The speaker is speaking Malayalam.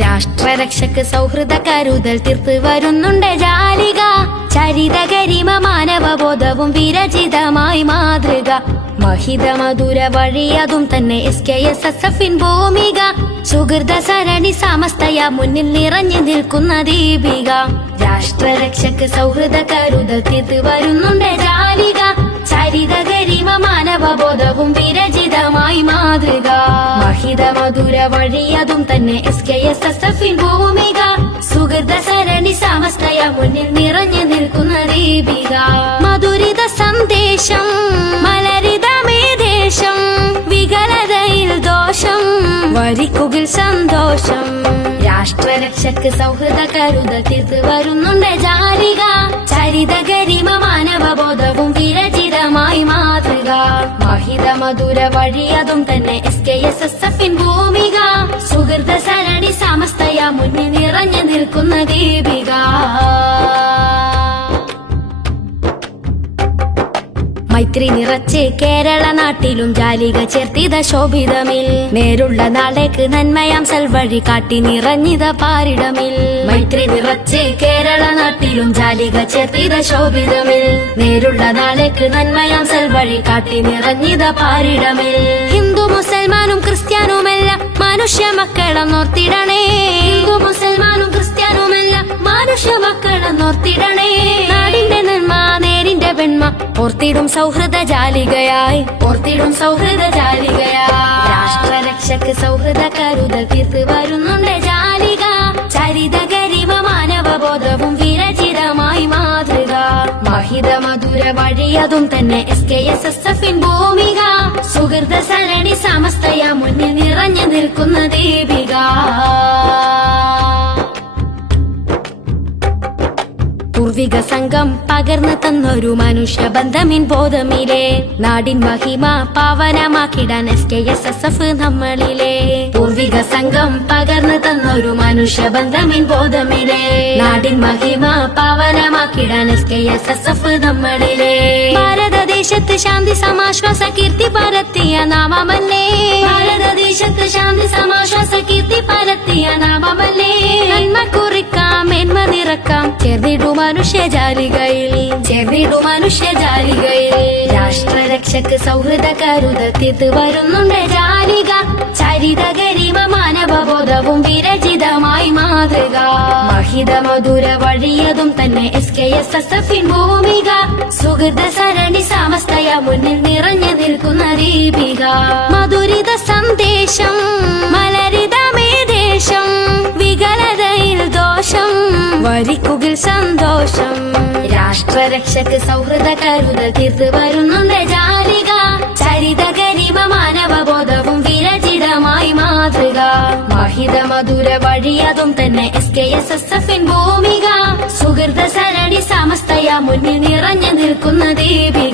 രാഷ്ട്രരക്ഷക്ക് സൗഹൃദ കരുതൽ തീർത്ത് വരുന്നുണ്ട് ജാലിക. ചരിത ഗരിമ മാനവബോധവും വിരചിതമായി മാതൃക. മഹിത മധുര വഴി അതും തന്നെ എസ് കെ എസ് എസ് എഫിൻ ഭൂമിക. സുഹൃത സരണി സമസ്തയ മുന്നിൽ നിറഞ്ഞു നിൽക്കുന്ന ദീപിക. രാഷ്ട്രരക്ഷക്ക് സൗഹൃദ കരുതൽ തീർത്ത് വരുന്നുണ്ട് ജാലിക. ചരിത ഗരിമ മാനവബോധവും വിരചിതമായി മാതൃക. മധുര വഴി അതും തന്നെ എസ് കെ എസ് എസ് എഫിൻ ഭൂമിക. സുഹൃത സരണി സമസ്തയ മുന്നിൽ നിറഞ്ഞു നിൽക്കുന്ന ദീപിക. മധുരിത സന്ദേശം മലരിതമേ ദേശം വികലതയിൽ ദോഷം വരിക്കുകിൽ സന്തോഷം. രാഷ്ട്രരക്ഷക്ക് സൗഹൃദ കരുത തിരുത്ത് വരുന്നുണ്ട് ജാലിക മധുര വഴി അതും തന്നെ എസ് കെ എസ് എസ് എഫിൻ ഭൂമിക. സുഹൃത സരണി സമസ്തയ മുന്നിൽ നിറഞ്ഞു നിൽക്കുന്ന ദീപിക. മൈത്രി നിറച്ച് കേരള നാട്ടിലും ജാലിക ചേർത്തിത ശോഭിതമിൽ. നേരുള്ള നാളേക്ക് നന്മയാം സൽവഴി കാട്ടി നിറഞ്ഞിത പാരിടമിൽ. മൈത്രി നിറച്ച് കേരള നാട്ടിലും ജാലിക ചേർത്തിത ശോഭിതമിൽ. നേരുള്ള നാളേക്ക് നന്മയാം സൽവഴി കാട്ടി നിറഞ്ഞിത പാരിടമിൽ. ഹിന്ദു മുസൽമാനും ക്രിസ്ത്യാനുമെല്ലാം മനുഷ്യ മക്കളെന്നോർത്തിടണേ ഹിന്ദു മുസൽമാനും ക്രിസ്ത്യാനുമെല്ലാം മനുഷ്യ മക്കളെന്നോർത്തിടണേ ഓർത്തിടും സൗഹൃദ ജാലികയായി. ഓർത്തിടും സൗഹൃദ ജാലികയായി. രാഷ്ട്രരക്ഷക്ക് സൗഹൃദ കരുതൽ തീർത്ത് വരുന്നുണ്ട് ജാലിക. ചരിത ഗരിമ മാനവബോധവും വിരചിതമായി മാതൃക. മഹിത മധുര വഴിയതും തന്നെ എസ് കെ എസ് എസ് എഫിൻ ഭൂമിക. സുഹൃത സരണി സമസ്തയ പൂർവിക സംഘം പകർന്നു തന്നൊരു മനുഷ്യ ബന്ധമിൻ ബോധമിലെ നാടിൻ മഹിമ പാവനമാക്കിടാൻ S K S S F നമ്മളിലെ. പൂർവിക സംഘം പകർന്നു തന്നൊരു മനുഷ്യ ബന്ധമിൻ ബോധമിലെ നാടിൻ മഹിമ പാവനമാക്കിടാൻ S K S S F നമ്മളിലെ. ഭാരതദേശത്ത് ശാന്തി സമാശ്വാസ കീർത്തി പരത്തിയ നാമമല്ലേ? ഭാരതദേശത്ത് ശാന്തി സമാശ്വാസ കീർത്തി പരത്തിയ നാമമല്ലേ മനുഷ്യ ജാലികയിൽ ചെവിടു മനുഷ്യ ജാലികയിൽ രാഷ്ട്രരക്ഷക്ക് സൗഹൃദ കരുതത്തിത്ത് വരുന്നുണ്ട് ജാലിക. ചരിത ഗരിമ മാനവബോധവും വിരചിതമായി മാതൃക. മഹിത മധുര വഴിയതും തന്നെ എസ് കെ എസ് എസ് എഫിൻ ഭൂമിക. സുഹൃത സരണി സമസ്തയ മുന്നിൽ നിറഞ്ഞു നിൽക്കുന്ന ദീപിക. മധുരിത സന്ദേശം മലരിതമേ ദേശം വികലതയിൽ ദോഷം. വരിക്കുകിൽ സന്തോഷം. രാഷ്ട്രരക്ഷക്ക് സൗഹൃദ കരുത തീർത്ത് വരുന്നുണ്ട് ജാലിക ചരിത ഗരിമ മാനവബോധവും വിരചിതമായി മാതൃക. മഹിത മധുര വഴിയതും തന്നെ എസ് കെ എസ് എസ് എഫിൻ ഭൂമിക. സുഹൃത സരണി സമസ്തയ മുന്നിൽ നിറഞ്ഞു നിൽക്കുന്ന ദീപിക.